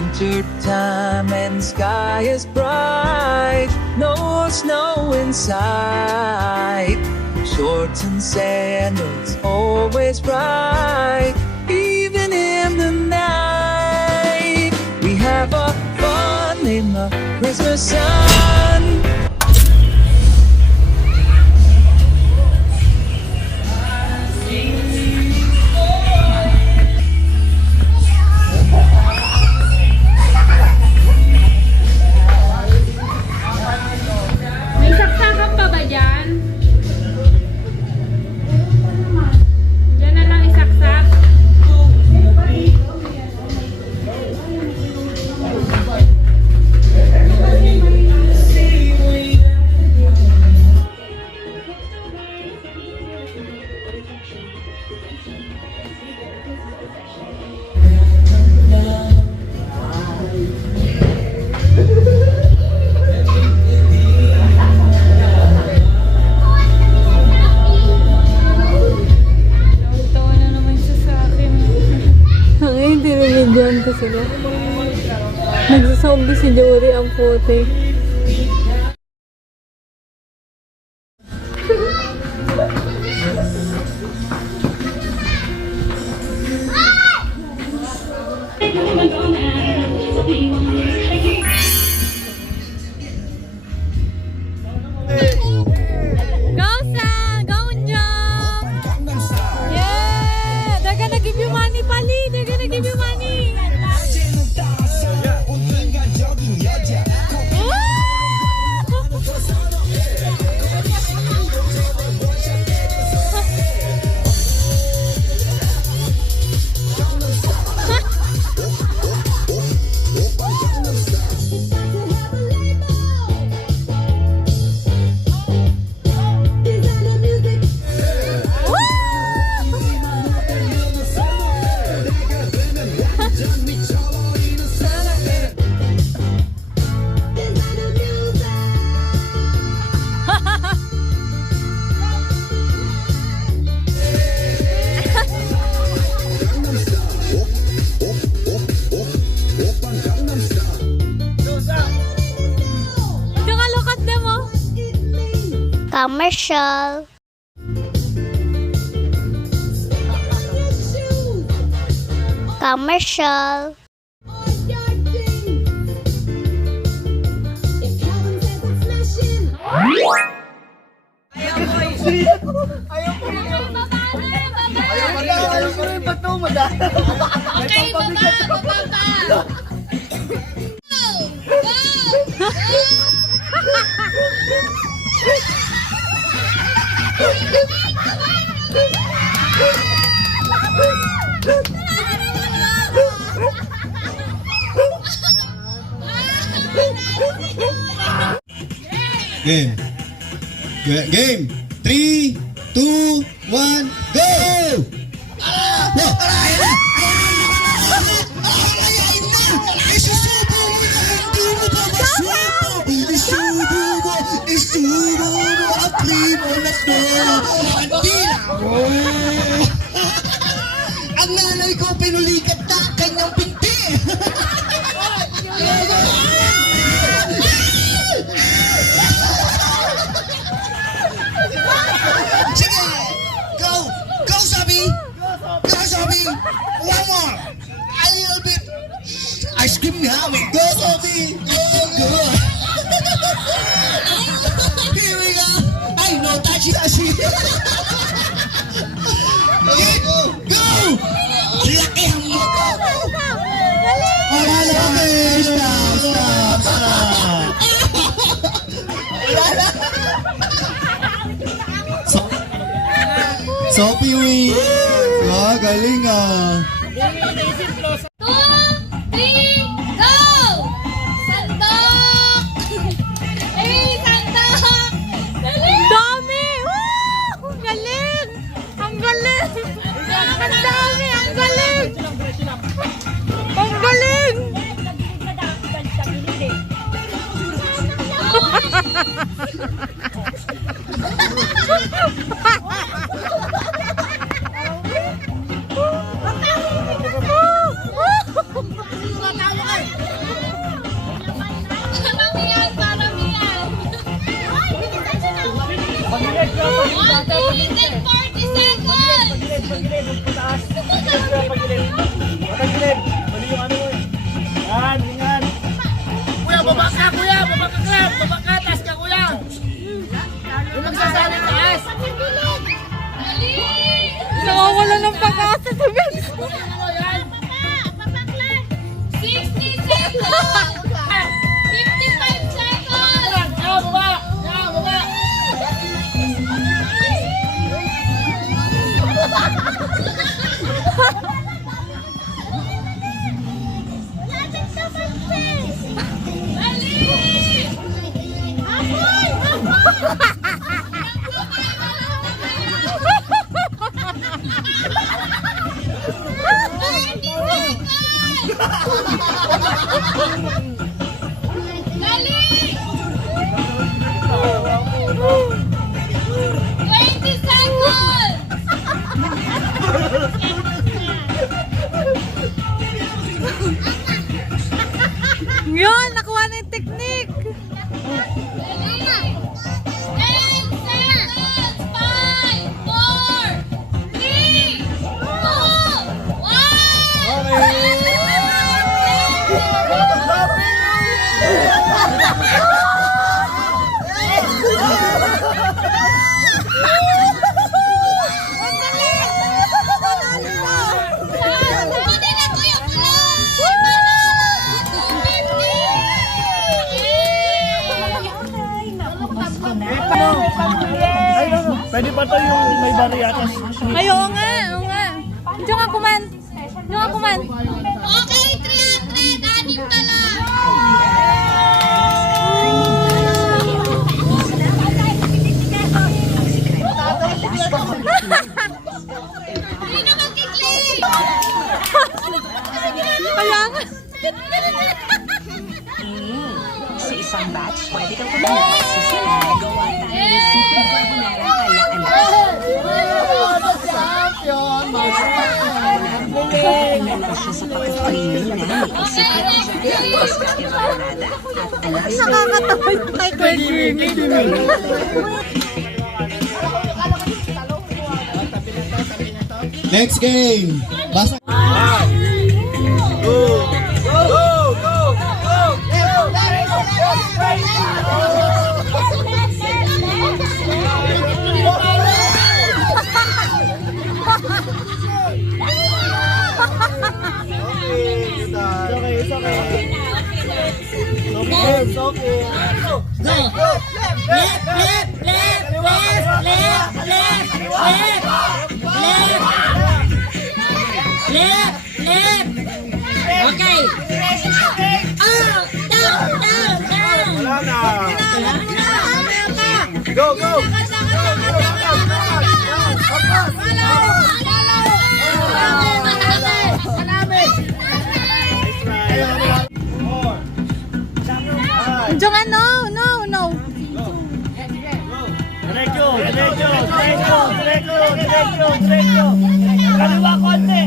winter time and sky is bright, no snow in sight. Shorts and sandals always bright, even in the night. We have a fun in the Christmas sun. May saksakan pa ba dyan? Dyan na lang isaksak. Tawa na naman siya sa akin. Hanggang dinilidyan ko sila. Nagsasabi si Jory ang puti. Go Sam! Go Jump! Yeah! They're gonna give you money, Pali! They're gonna give you money! Tsaka look at them, oh! Commercial. Commercial. Okay, baba! Game. Game. 3, 2, 1, go! Ang nanay ko pinulikat na kanyang pinti. Sige! Go! Go, Sabi! Go, Sabi! One more! A little bit! Ice cream nga, wait! Go, Sabi! Go! Go! Here we go! Ay, no, tachi-tachi! Go! Go! Lakihan mo! Wala na kami! Stop! Stop! Stop! Wala na! Sophie win! Wow, galing ah! 2, 3, go! Sandok! Hey, sandok! Dami! Woo! Ang galing! Ang galing! Ang dami! Ang galing! Ang galing! Kuya, baba ka, kuya! Baba ka, Clem! Baba ka, taas ka, kuya! Yung magsasali taas! Nakawala ng pag-asa sa Benz. 60 seconds! 55 seconds! Yan, baba! Yan, baba! Dali! 20 seconds! Yun, nakuha na yung technique. 10 seconds! 5, 4, 3, 2, 1! Pwede na Kuya Pwede pa to yung may bariatas. Ay, oo nga, oo nga. Diyan nga kuman. Diyan nga kuman. Okay, 300! Anim na lang! Sino magkiklik? Kaya nga. Sa isang batch, pwede kang kumain sa sila. Gawa tayo ng simple carbonara ala na siya sa pagka-creamy na may secret dyan, extra evaporada at alas. Nakakatawa yung kay Queen. Next game. Basa. Go, go! Diyan nga, no, no, no. Diretso, diretso, diretso, diretso, diretso, diretso. Kaliwa konti.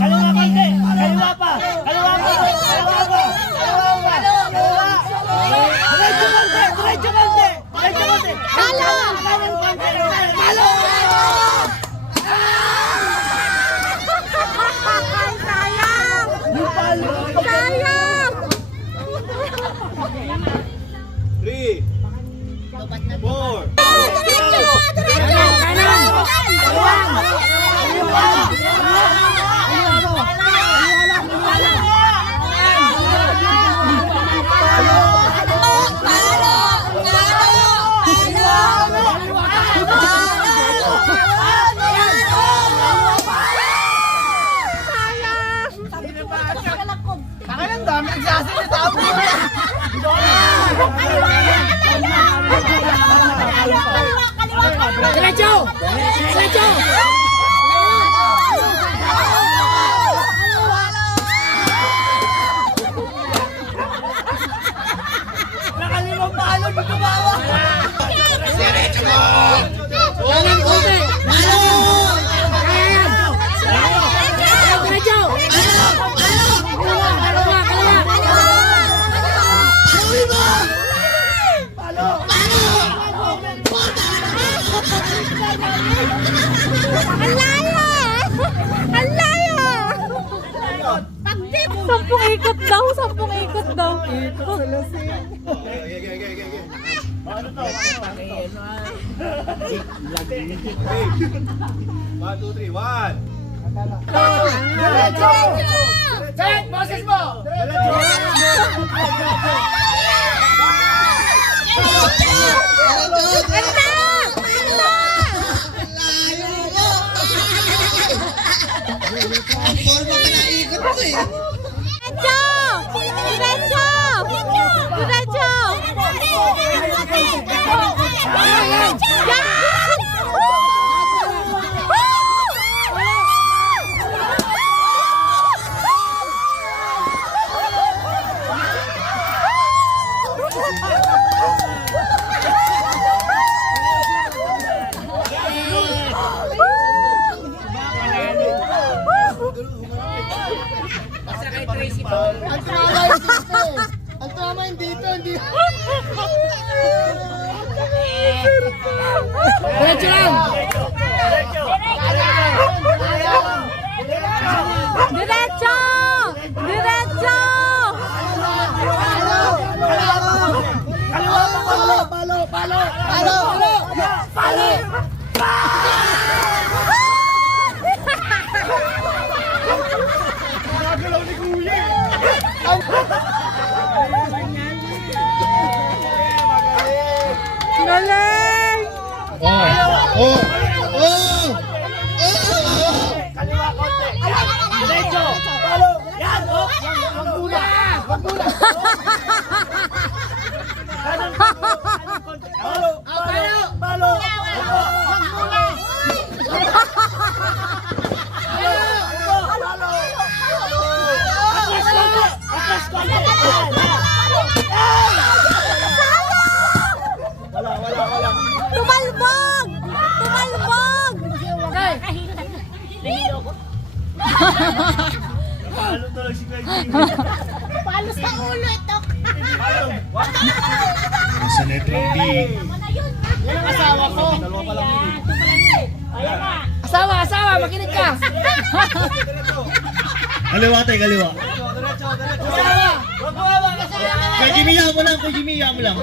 Kaliwa konti. Kaliwa pa. Kaliwa pa. Kaliwa pa. Kaliwa pa. Diretso konti. Diretso konti. Diretso konti. Halo. Kanan konti. Halo. Sayang! Sayang! 3, 4. Ang dami nagsasalita mo. Diretso! Diretso! Nakalimang palo, di tumawa! Diretso mo! Kanan konti! Halo! Kaya yan! Diretso! Palo! 10 ikot daw, 10 ikot daw. Ano to? One, two, three, one. Diretso! Check! Boses mo! Ang forma ka na ikot mo eh. Diretso! Diretso! Ang tama yung dito, hindi. Diretso lang! Diretso! Diretso! Kaliwa mo! Palo! Palo! Palo! Palo! Palo! Nagalaw ni Kuya! Galing! Oh! Kaliwa konti! Diretso! Palo! Yan! Oh! Wag muna! Wag muna! Kanan konti! Palo! Palo! Palo! Wag muna! Atras konti! Wala! Tumalbog! Tumalbog! Palo tuloy si Kuya Jimmy. Palo sa ulo ito. Sa netrong B. Yan ang asawa ko. Dalawa pa lang yun. Asawa, makinig ka. Kaliwa tayo, kaliwa. Asawa. Wag mo hawak. Kay Jimmy, yaw mo lang. Kay Jimmy, yaw mo lang.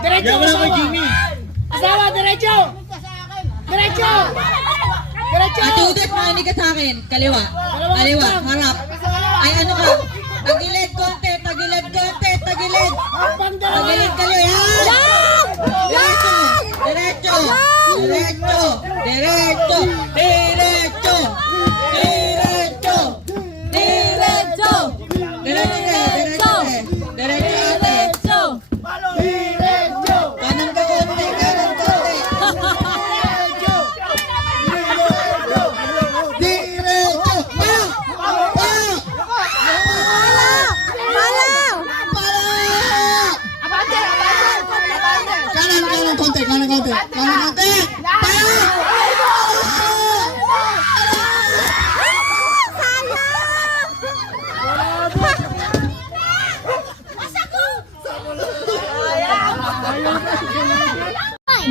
Diretso, Yaw mo lang kay asawa. Jimmy. Asawa, diretso. Diretso. Diretso. Ate Udit, makinig ka sa akin. Kaliwa. Kaliwa, harap. Ay ano ka? Tagilid, konti. Tagilid, konti. Tagilid. Habang dalawa. Tagilid, kaliwa. Diretso. Diretso. Diretso. Diretso. Diretso. Diretso. Diretso. Diretso. Diretso, ate. Diretso! Diretso. Kanan ka konti. Kanan konti. Diretso! Pa! Pa! Kanan konti. Kanan konti. Pa!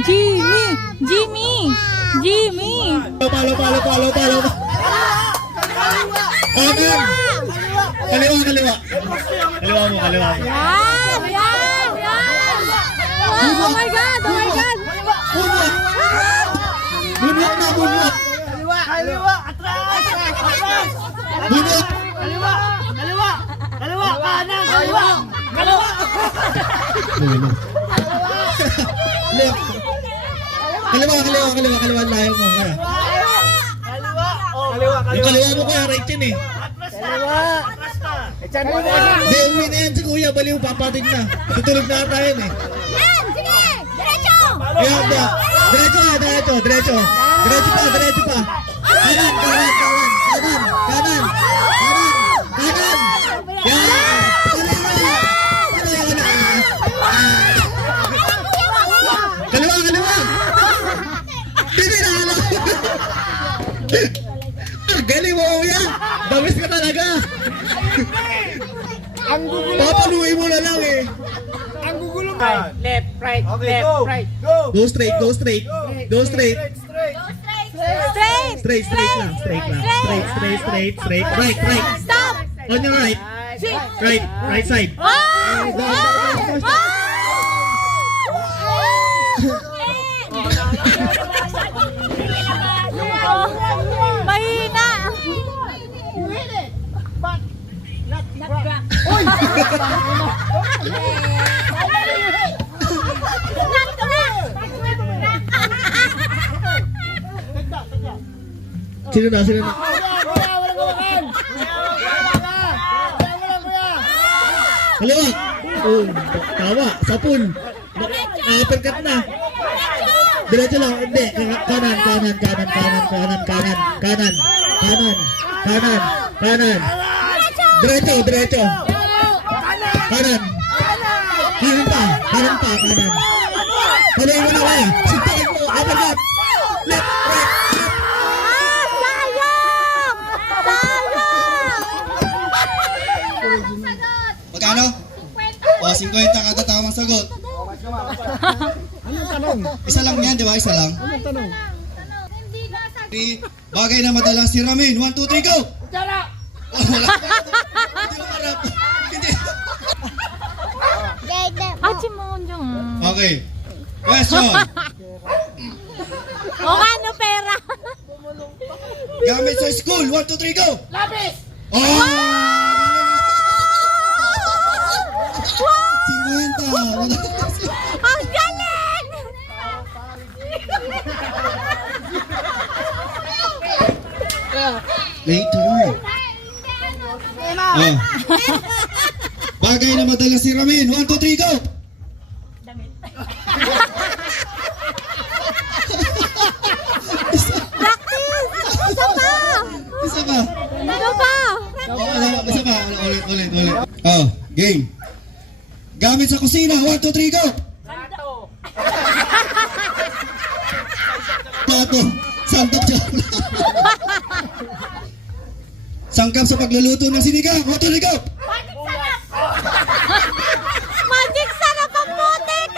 Jimmy! Jimmy! Jimmy! Palo. Kanan! Kaliwa. Kaliwa mo. Yan! Oh my God! Bunot na. Kaliwa. Atras. Bunot. Kaliwa. Kanan. Kaliwa. Left. Kaliwa. Layo mo. Kaya. Yung kaliwa mo kaya right yun eh. Atras na. Echan mo na. Hindi, uwi na yan si Kuya. Baliw, papatid na. Tutulog na ata yun eh. Yan! Sige! Diretso! Kaya ba? Diretso pa. Kanan. Yan! Kaliwa! Hindi na alam! Ang galing mo, Kuya! Damis ka talaga! Ang gugulo. Papaluin mo na lang eh! Ang gugulo. Left, right, Okay, left, go. right. Go. Go straight! Straight! Straight lang. Straight. Right. Stop! On your right. Right side. Mahina. Sino na? Kaliwa. Oh, tama. Sapul. Uppercut na. Diretso lang. Hindi. Kanan. Diretso. Kanan. Kanan pa. Kanan. Tuloy mo na kaya. Sintakin mo. Uppercut. Left, right. Magkano? O, 50 kada tamang sagot. Isa lang yan, di ba? Isa lang. Bagay na madalas si Ramin. 1, 2, 3, go! Oh, wala. Hindi mo harap. Hindi. Okay. Question. O ano pera? Gamit sa school. 1, 2, 3, go! Lapis! Oh! 50. Ang galing! Later. Oh. Bagay na madalas si Ramin. 1, 2, 3, go! Isa pa. Ano pa? Isa pa. Ulit. Oh, game. Gamit sa kusina. 1, 2, 3, go! Plato. Sangkap siya. Sangkap sa pagluluto ng sinigang. 1, 2, 3, go! Magic sarap ang putik!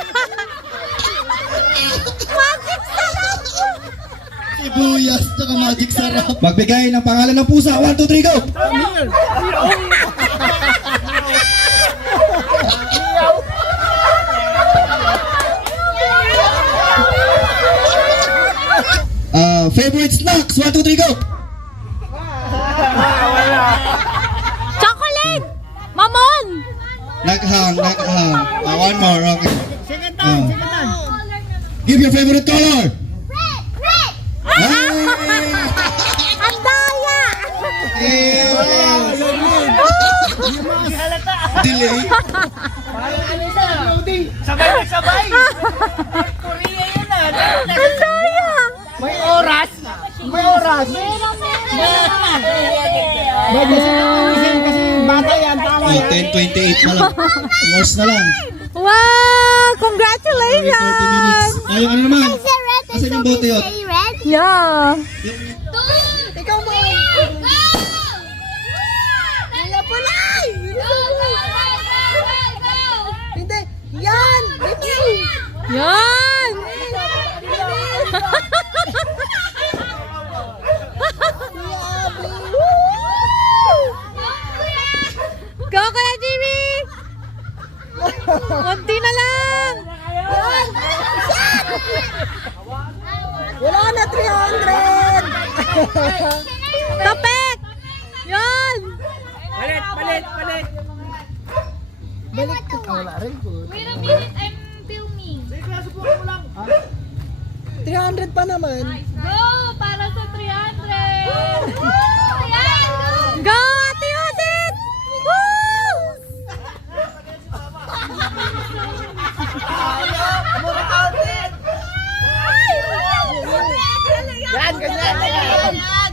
Magic sarap! Sibuyas tsaka magic sarap. Magbigay ng pangalan ng pusa. 1, 2, 3, go! Favorite snacks. 1, 2, 3, go! Chocolate! Mamon! Naghang. One more. Okay. Give your favorite color. Hey! Ang daya! Delay. Sabay. Ang daya! May oras. Kasi bata yan, tama Oh, 10:28 na lang. Hours na lang. Wow! 30 minutes. Congratulations! Ay, ano naman? Asan yung bote yun? Yeah! Ikaw mo! Kuya Pulay! Hindi! Yan! Yan! Go ka na, Jimmy! Kunti na lang! Wala na 300! Tapek! Yan! Palit. Balik ko. Wala rin po. Wait a minute, I'm filming. 300 pa naman. Go! Para sa 300! Go, Ate Odette! Woo! Yan, ganyan. Yan! Yan!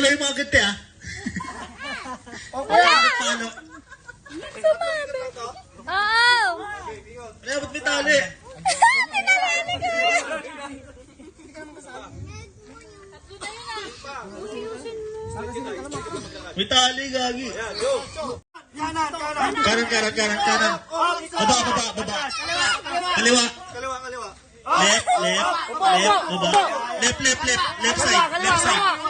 Tuloy mo agad te ah. Paano? Oo! Ano ba't may tali? May tali, gagi. Kanan. Baba. Kaliwa. Left, baba. Left side.